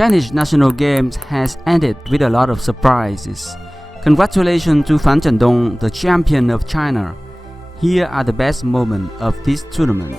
Chinese national games has ended with a lot of surprises. Congratulations to Fan Zhendong, the champion of China. Here are the best moments of this tournament.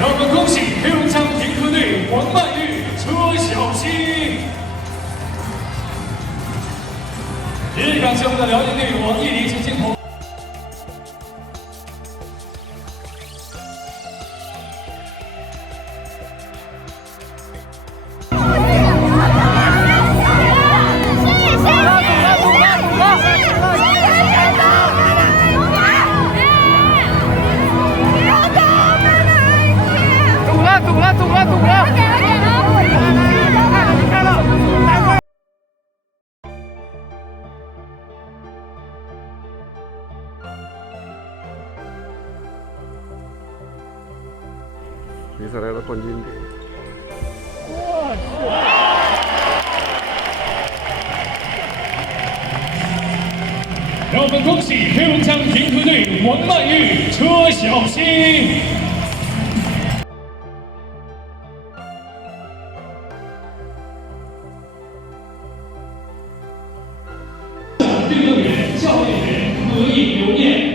让我们恭喜黑龙江田科队王曼玉、车小新。也感谢我们的辽宁队王艺林及镜头。比赛来了冠军。让我们恭喜黑龙江田科队王曼玉、车小新。运动员、教练员合影留念。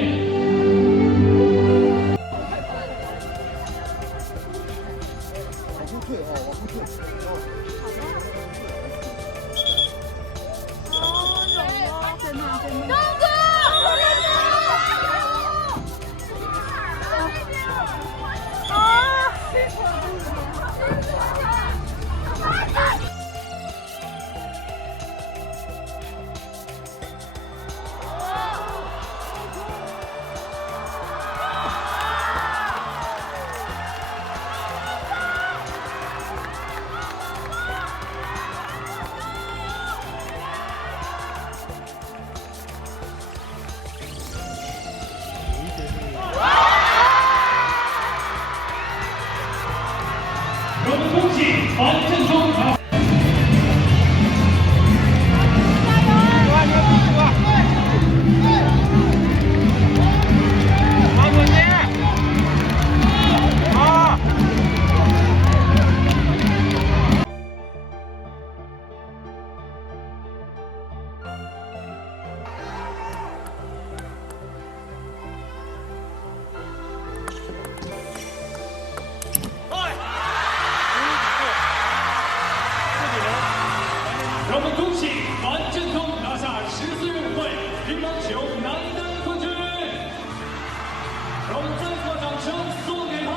我们恭喜樊振东拿。 让我们恭喜樊振东拿下14运会乒乓球男单冠军！让我们再次把掌声送给他。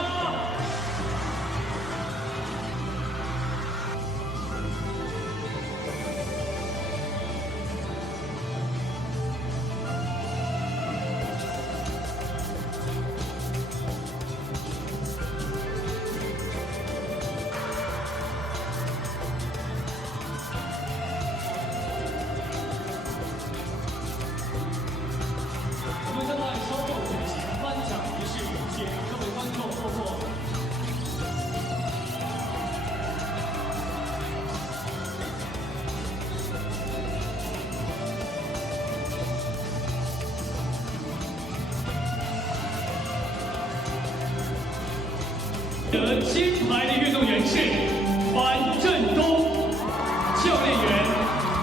得金牌的运动员是樊振东，教练员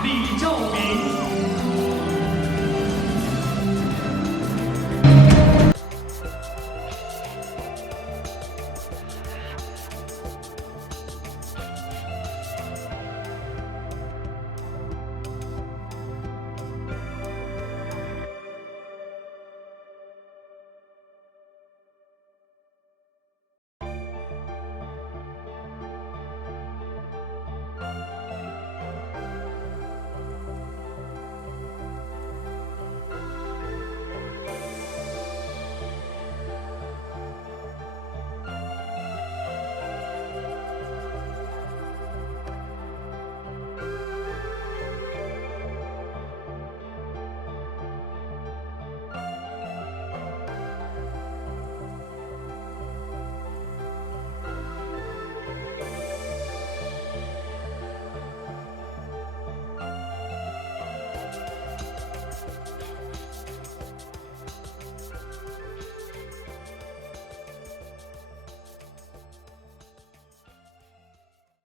李兆明。